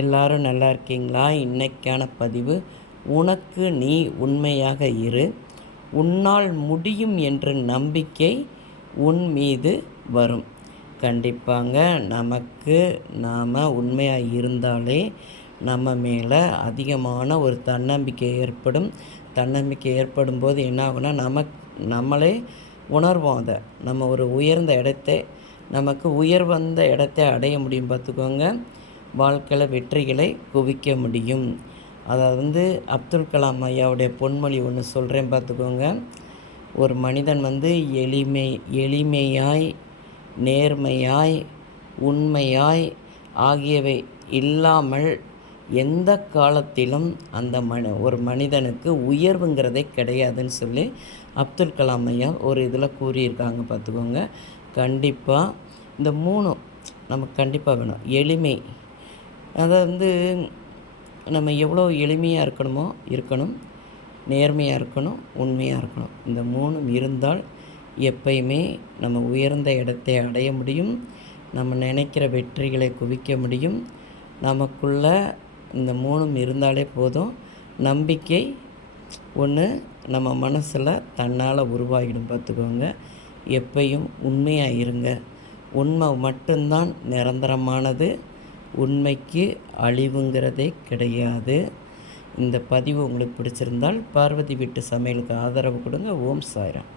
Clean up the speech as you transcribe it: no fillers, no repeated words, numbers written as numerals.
எல்லாரும் நல்லா இருக்கீங்களா? இன்னைக்கான பதிவு, உனக்கு நீ உண்மையாக இரு, உன்னால் முடியும் என்ற நம்பிக்கை உன் மீது வரும். கண்டிப்பாங்க, நமக்கு நாம் உண்மையாக இருந்தாலே நம்ம மேலே அதிகமான ஒரு தன்னம்பிக்கை ஏற்படும். தன்னம்பிக்கை ஏற்படும் போது என்ன ஆகுனா, நம்மளே உணர்வோம். அதை நம்ம ஒரு உயர்ந்த இடத்தை, நமக்கு உயர்வந்த இடத்தை அடைய முடியும். பார்த்துக்கோங்க, வாழ்க்கையில் வெற்றிகளை குவிக்க முடியும். அதாவது அப்துல் கலாம் ஐயாவுடைய பொன்மொழி ஒன்று சொல்கிறேன், பார்த்துக்கோங்க. ஒரு மனிதன் எளிமையாய், நேர்மையாய், உண்மையாய் ஆகியவை இல்லாமல் எந்த காலத்திலும் அந்த ஒரு மனிதனுக்கு உயர்வுங்கிறதே கிடையாதுன்னு சொல்லி அப்துல் கலாம் ஐயா ஒரு இதில் கூறியிருக்காங்க. பார்த்துக்கோங்க, கண்டிப்பாக இந்த மூணும் நமக்கு கண்டிப்பாக வேணும். எளிமை, அதை நம்ம எவ்வளோ எளிமையாக இருக்கணும், நேர்மையாக இருக்கணும், உண்மையாக இருக்கணும். இந்த மூணும் இருந்தால் எப்பயுமே நம்ம உயர்ந்த இடத்தை அடைய முடியும். நம்ம நினைக்கிற வெற்றிகளை குவிக்க முடியும். நமக்குள்ள இந்த மூணும் இருந்தாலே போதும். நம்பிக்கை ஒன்று நம்ம மனசில் தன்னால் உருவாகிடும். பார்த்துக்கோங்க, எப்பையும் உண்மையாக இருங்க. உண்மை மட்டும்தான் நிரந்தரமானது. உண்மைக்கு அழிவுங்கிறதே கிடையாது. இந்த பதிவு உங்களுக்கு பிடிச்சிருந்தால் பார்வதி வீட்டு சமையலுக்கு ஆதரவு கொடுங்க. ஓம் சாய்ராம்.